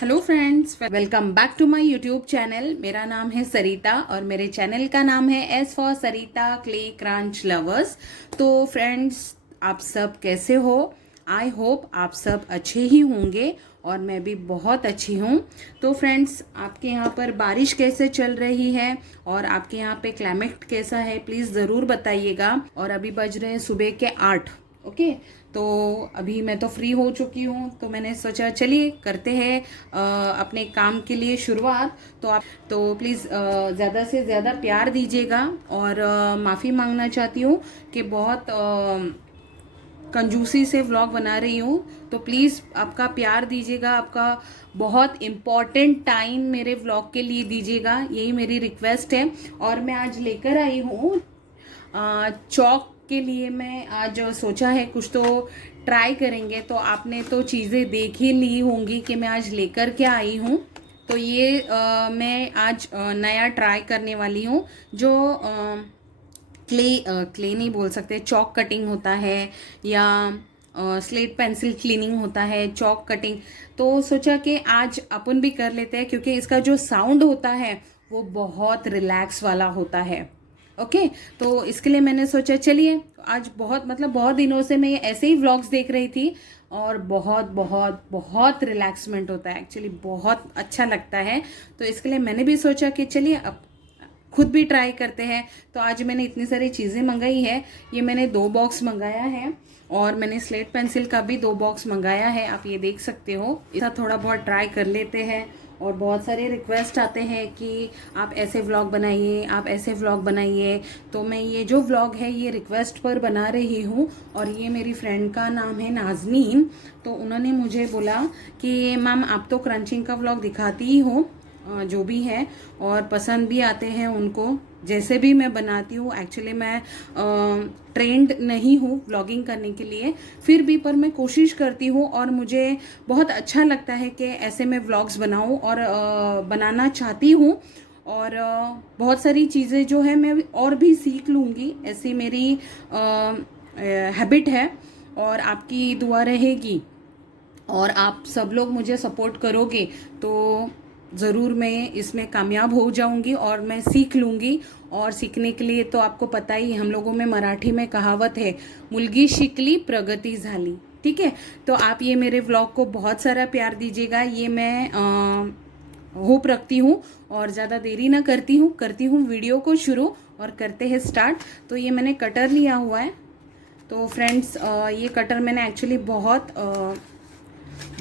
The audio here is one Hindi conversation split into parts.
Hello friends, welcome back to my YouTube channel. मेरा नाम है सरिता और मेरे चैनल का नाम है S for Sarita clay crunch lovers. तो फ्रेंड्स, आप सब कैसे हो? आई होप आप सब अच्छे ही होंगे और मैं भी बहुत अच्छी हूँ। तो फ्रेंड्स, आपके यहाँ पर बारिश कैसे चल रही है और आपके यहाँ पे क्लाइमेट कैसा है, प्लीज़ ज़रूर बताइएगा। और अभी बज रहे हैं सुबह के 8। ओके, तो अभी मैं तो फ्री हो चुकी हूँ, तो मैंने सोचा चलिए करते हैं अपने काम के लिए शुरुआत। तो आप तो प्लीज़ ज़्यादा से ज़्यादा प्यार दीजिएगा और माफ़ी मांगना चाहती हूँ कि बहुत कंजूसी से व्लॉग बना रही हूँ। तो प्लीज़ आपका प्यार दीजिएगा, आपका बहुत इम्पॉर्टेंट टाइम मेरे व्लॉग के लिए दीजिएगा, यही मेरी रिक्वेस्ट है। और मैं आज लेकर आई हूँ चौक के लिए। मैं आज सोचा है कुछ तो ट्राई करेंगे। तो आपने तो चीज़ें देख ही ली होंगी कि मैं आज लेकर क्या आई हूँ। तो ये मैं आज नया ट्राई करने वाली हूँ, जो क्ले नहीं बोल सकते, चौक कटिंग होता है या स्लेट पेंसिल क्लीनिंग होता है, चौक कटिंग। तो सोचा कि आज अपन भी कर लेते हैं, क्योंकि इसका जो साउंड होता है वो बहुत रिलैक्स वाला होता है। ओके, तो इसके लिए मैंने सोचा चलिए आज बहुत दिनों से मैं ऐसे ही व्लॉग्स देख रही थी और बहुत बहुत बहुत रिलैक्समेंट होता है, एक्चुअली बहुत अच्छा लगता है। तो इसके लिए मैंने भी सोचा कि चलिए अब खुद भी ट्राई करते हैं। तो आज मैंने इतनी सारी चीज़ें मंगाई है। ये मैंने 2 बॉक्स मंगाया है और मैंने स्लेट पेंसिल का भी 2 बॉक्स मंगाया है, आप ये देख सकते हो। इसका थोड़ा बहुत ट्राई कर लेते हैं। और बहुत सारे रिक्वेस्ट आते हैं कि आप ऐसे व्लॉग बनाइए, आप ऐसे व्लॉग बनाइए। तो मैं ये जो व्लॉग है ये रिक्वेस्ट पर बना रही हूँ। और ये मेरी फ्रेंड का नाम है नाजनीन। तो उन्होंने मुझे बोला कि मैम आप तो क्रंचिंग का व्लॉग दिखाती ही हो, जो भी है, और पसंद भी आते हैं उनको जैसे भी मैं बनाती हूँ। एक्चुअली मैं ट्रेंड नहीं हूँ व्लॉगिंग करने के लिए, फिर भी पर मैं कोशिश करती हूँ और मुझे बहुत अच्छा लगता है कि ऐसे मैं व्लॉग्स बनाऊँ और बनाना चाहती हूँ। और बहुत सारी चीज़ें जो है मैं और भी सीख लूँगी, ऐसी मेरी हैबिट है। और आपकी दुआ रहेगी और आप सब लोग मुझे सपोर्ट करोगे तो ज़रूर मैं इसमें कामयाब हो जाऊंगी और मैं सीख लूँगी। और सीखने के लिए तो आपको पता ही, हम लोगों में मराठी में कहावत है, मुलगी शिकली प्रगति झाली। ठीक है, तो आप ये मेरे व्लॉग को बहुत सारा प्यार दीजिएगा, ये मैं होप रखती हूँ। और ज़्यादा देरी ना करती हूँ वीडियो को शुरू और करते हैं स्टार्ट। तो ये मैंने कटर लिया हुआ है। तो फ्रेंड्स, ये कटर मैंने एक्चुअली बहुत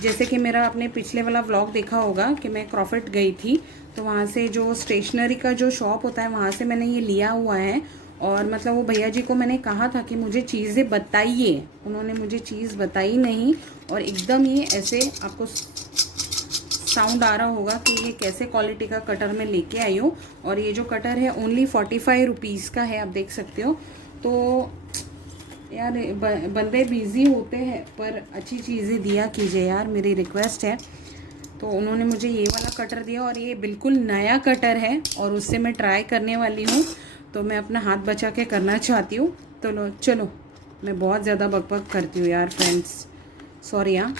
जैसे कि मेरा आपने पिछले वाला व्लॉग देखा होगा कि मैं क्रॉफर्ड गई थी, तो वहाँ से जो स्टेशनरी का जो शॉप होता है वहाँ से मैंने ये लिया हुआ है। और मतलब वो भैया जी को मैंने कहा था कि मुझे चीज़ें बताइए, उन्होंने मुझे चीज़ बताई नहीं। और एकदम ये ऐसे आपको साउंड आ रहा होगा कि ये कैसे क्वालिटी का कटर मैं लेके आई हूँ। और ये जो कटर है ओनली 45 रुपीज़ का है, आप देख सकते हो। तो यार बंदे बिजी होते हैं पर अच्छी चीज़ें दिया कीजिए यार, मेरी रिक्वेस्ट है। तो उन्होंने मुझे ये वाला कटर दिया और ये बिल्कुल नया कटर है और उससे मैं ट्राई करने वाली हूँ। तो मैं अपना हाथ बचा के करना चाहती हूँ। तो चलो, मैं बहुत ज़्यादा बकबक करती हूँ यार फ्रेंड्स, सॉरी। हाँ,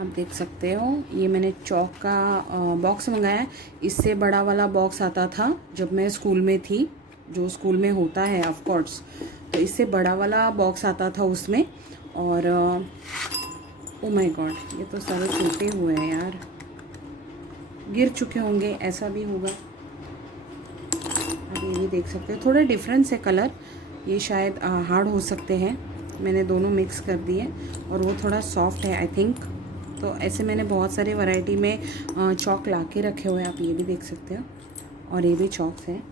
आप देख सकते हो ये मैंने चौक का बॉक्स मंगाया है। इससे बड़ा वाला बॉक्स आता था जब मैं स्कूल में थी, जो स्कूल में होता है ऑफ कोर्स। तो इससे बड़ा वाला बॉक्स आता था उसमें। और ओ माय गॉड, ये तो सारे टूटे हुए हैं यार, गिर चुके होंगे, ऐसा भी होगा। आप ये भी देख सकते हो, थोड़ा डिफरेंस है कलर, ये शायद हार्ड हो सकते हैं। मैंने दोनों मिक्स कर दिए और वो थोड़ा सॉफ्ट है आई थिंक। तो ऐसे मैंने बहुत सारे वैरायटी में चौक ला के रखे हुए हैं, आप ये भी देख सकते हो। और ये भी चौक्स हैं।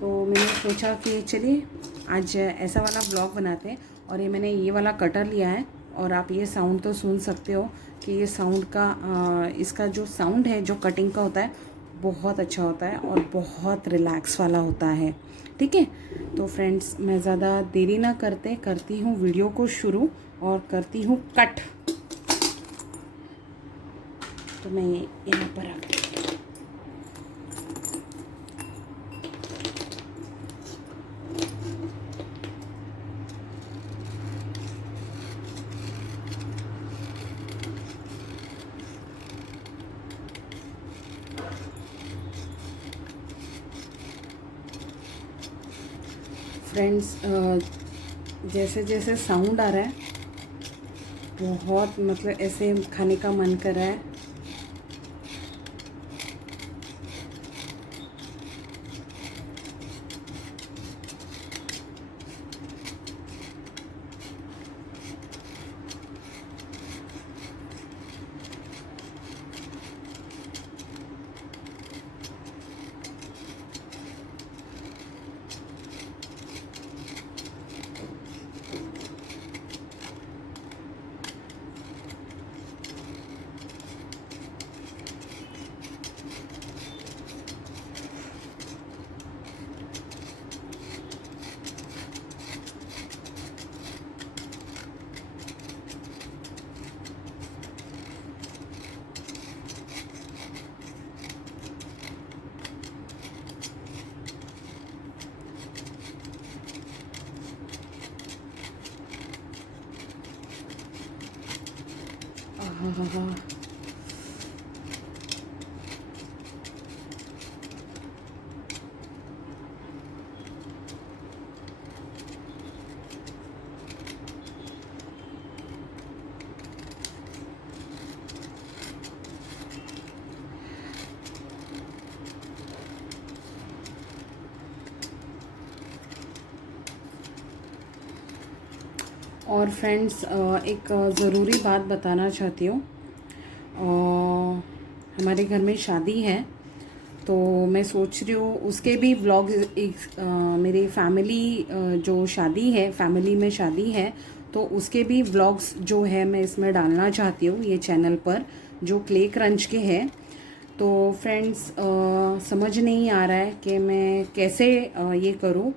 तो मैंने सोचा कि चलिए आज ऐसा वाला ब्लॉग बनाते हैं। और ये मैंने ये वाला कटर लिया है और आप ये साउंड तो सुन सकते हो कि ये साउंड का इसका जो साउंड है जो कटिंग का होता है बहुत अच्छा होता है और बहुत रिलैक्स वाला होता है। ठीक है, तो फ्रेंड्स, मैं ज़्यादा देरी ना करती हूँ वीडियो को शुरू और करती हूँ कट। तो मैं यहाँ पर आ गई। फ्रेंड्स, जैसे जैसे साउंड आ रहा है बहुत मतलब ऐसे खाने का मन कर रहा है। आहा, और फ्रेंड्स, एक ज़रूरी बात बताना चाहती हूँ। हमारे घर में शादी है, तो मैं सोच रही हूँ उसके भी व्लॉग्स मेरी फैमिली जो शादी है, फैमिली में शादी है, तो उसके भी व्लॉग्स जो है मैं इसमें डालना चाहती हूँ ये चैनल पर, जो क्ले क्रंच के हैं। तो फ्रेंड्स, समझ नहीं आ रहा है कि मैं कैसे ये करूँ।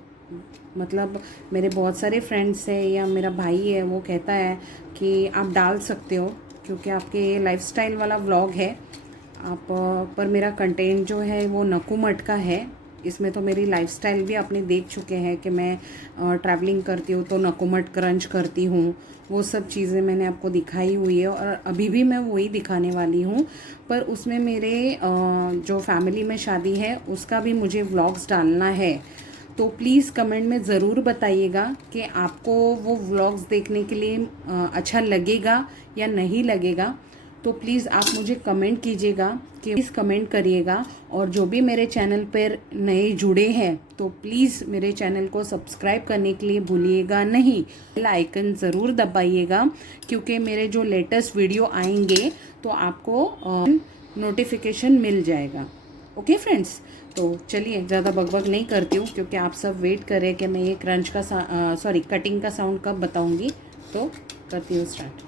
मतलब मेरे बहुत सारे फ्रेंड्स हैं या मेरा भाई है, वो कहता है कि आप डाल सकते हो क्योंकि आपके लाइफस्टाइल वाला व्लॉग है आप, पर मेरा कंटेंट जो है वो नकू मट का है। इसमें तो मेरी लाइफस्टाइल भी आपने देख चुके हैं कि मैं ट्रैवलिंग करती हूँ तो नकुमट क्रंच करती हूँ, वो सब चीज़ें मैंने आपको दिखाई हुई है और अभी भी मैं वही दिखाने वाली हूँ। पर उसमें मेरे जो फैमिली में शादी है उसका भी मुझे व्लॉग्स डालना है। तो प्लीज़ कमेंट में ज़रूर बताइएगा कि आपको वो व्लॉग्स देखने के लिए अच्छा लगेगा या नहीं लगेगा। तो प्लीज़ आप मुझे कमेंट कीजिएगा, कि प्लीज़ कमेंट करिएगा। और जो भी मेरे चैनल पर नए जुड़े हैं तो प्लीज़ मेरे चैनल को सब्सक्राइब करने के लिए भूलिएगा नहीं, बेल आइकन ज़रूर दबाइएगा, क्योंकि मेरे जो लेटेस्ट वीडियो आएंगे तो आपको नोटिफिकेशन मिल जाएगा। ओके फ्रेंड्स, तो चलिए ज़्यादा बकबक नहीं करती हूँ क्योंकि आप सब वेट कर रहे हैं कि मैं ये क्रंच का कटिंग का साउंड कब बताऊँगी। तो करती हूँ स्टार्ट।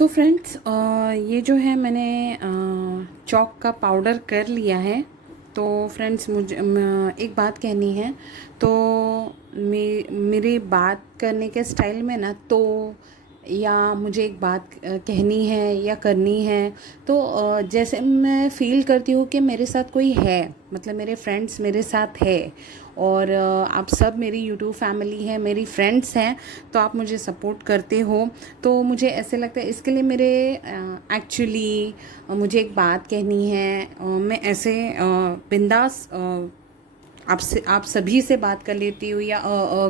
तो फ्रेंड्स ये जो है मैंने चॉक का पाउडर कर लिया है। तो फ्रेंड्स मुझे एक बात कहनी है। तो मेरी बात करने के स्टाइल में ना, तो या मुझे एक बात कहनी है या करनी है, तो जैसे मैं फ़ील करती हूँ कि मेरे साथ कोई है, मतलब मेरे फ्रेंड्स मेरे साथ है, और आप सब मेरी यूट्यूब फैमिली है, मेरी फ्रेंड्स हैं, तो आप मुझे सपोर्ट करते हो, तो मुझे ऐसे लगता है इसके लिए मेरे एक्चुअली मुझे एक बात कहनी है। मैं ऐसे बिंदास आपसे आप सभी से बात कर लेती हूँ या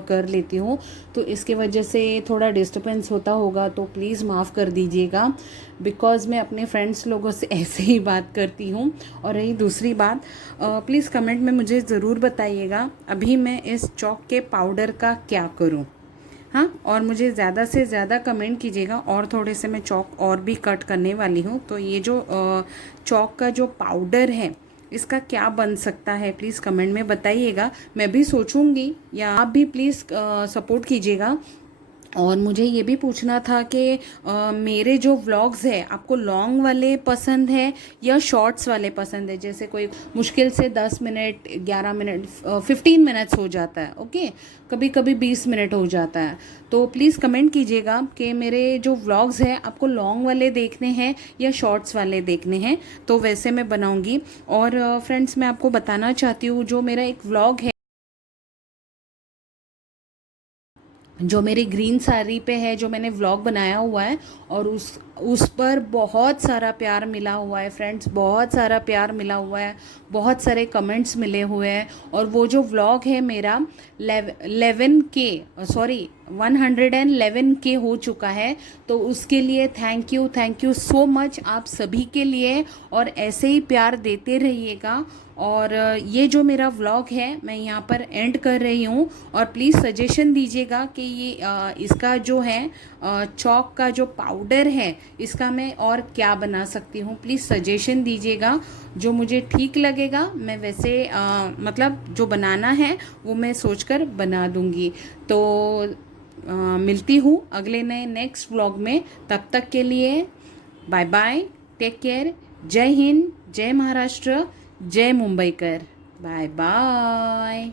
कर लेती हूँ, तो इसके वजह से थोड़ा डिस्टर्बेंस होता होगा, तो प्लीज़ माफ़ कर दीजिएगा, बिकॉज़ मैं अपने फ्रेंड्स लोगों से ऐसे ही बात करती हूँ। और रही दूसरी बात, प्लीज़ कमेंट में मुझे ज़रूर बताइएगा अभी मैं इस चॉक के पाउडर का क्या करूँ। हाँ, और मुझे ज़्यादा से ज़्यादा कमेंट कीजिएगा, और थोड़े से मैं चॉक और भी कट करने वाली हूँ। तो ये जो चॉक का जो पाउडर है इसका क्या बन सकता है, प्लीज़ कमेंट में बताइएगा, मैं भी सोचूंगी, या आप भी प्लीज़ सपोर्ट कीजिएगा। और मुझे ये भी पूछना था कि मेरे जो व्लॉग्स है आपको लॉन्ग वाले पसंद है या शॉर्ट्स वाले पसंद है। जैसे कोई मुश्किल से 10 मिनट, 11 मिनट, 15 मिनट्स हो जाता है, ओके, कभी कभी 20 मिनट हो जाता है। तो प्लीज़ कमेंट कीजिएगा कि मेरे जो व्लॉग्स हैं आपको लॉन्ग वाले देखने हैं या शॉर्ट्स वाले देखने हैं, तो वैसे मैं बनाऊंगी। और फ्रेंड्स मैं आपको बताना चाहती हूँ, जो मेरा एक व्लॉग है जो मेरी ग्रीन साड़ी पे है, जो मैंने व्लॉग बनाया हुआ है, और उस पर बहुत सारा प्यार मिला हुआ है फ्रेंड्स, बहुत सारा प्यार मिला हुआ है, बहुत सारे कमेंट्स मिले हुए हैं। और वो जो व्लॉग है मेरा 111K हो चुका है, तो उसके लिए थैंक यू सो मच आप सभी के लिए, और ऐसे ही प्यार देते रहिएगा। और ये जो मेरा व्लॉग है मैं यहाँ पर एंड कर रही हूँ, और प्लीज़ सजेशन दीजिएगा कि ये इसका जो है चॉक का जो पाउडर है इसका मैं और क्या बना सकती हूँ, प्लीज़ सजेशन दीजिएगा। जो मुझे ठीक लगेगा मैं वैसे मतलब जो बनाना है वो मैं सोचकर बना दूँगी। तो मिलती हूँ अगले नए नेक्स्ट व्लॉग में, तब तक के लिए बाय बाय, टेक केयर, जय हिंद, जय महाराष्ट्र, जय मुंबईकर, बाय बाय।